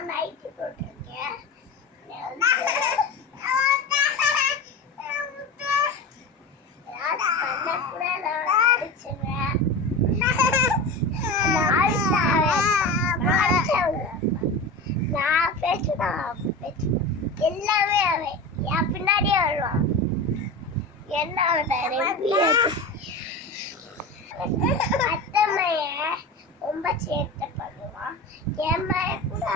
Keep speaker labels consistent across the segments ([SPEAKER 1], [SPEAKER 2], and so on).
[SPEAKER 1] நான் நைட்டு நான் பேசுவேன் எல்லாமே அவன் என் பின்னாடியே வருவான் என்ன ரொம்ப சேட்டை பண்ணுவான் என் மைய கூட.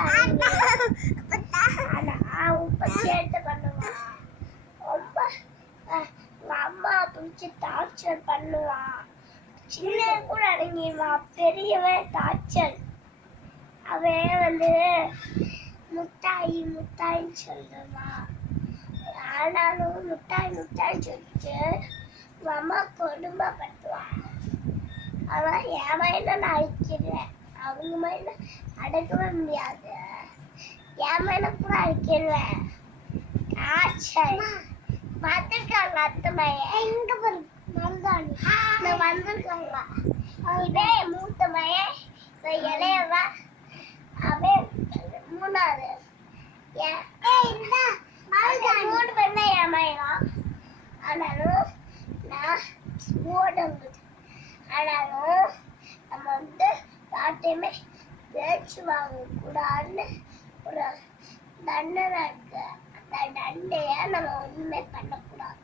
[SPEAKER 1] ஆனா ரொம்ப சேட்டை பண்ணுவான் ரொம்ப அம்மா பிடிச்சி டார்ச்சர் பண்ணுவான் சின்ன கூட அடங்கிடுவான் பெரியவன் டார்ச்சர் அவன் வந்து முட்டாய் முட்டாய்ன்னு சொல்லுவான் ஆனாலும் முட்டாய் முட்டாய் சொல்லிட்டு அம்மா கொடுமைப்படுத்துவான் அவன் என் மயில நான் அழிச்சிடுவேன் அவங்க மயில அடக்கவே முடியாது. என் மயில கூட அழிக்கிடுவேன் ஆச்சல் வந்திருக்காங்க அத்தை மையன் எங்க மருதாணி நான் வந்திருக்காங்க. இதே மூத்த இவன் இளையவா அவன் மூணாவது. மூணு என் மயனா ஆனாலும் நான் ஓடுங்க ஆனாலும் நம்ம வந்து யார்ட்டையுமே பேச்சு வாங்கக்கூடாதுன்னு ஒரு தண்டனை இருக்கு. அந்த தண்டையை நம்ம ஒண்ணுமே பண்ணக்கூடாது.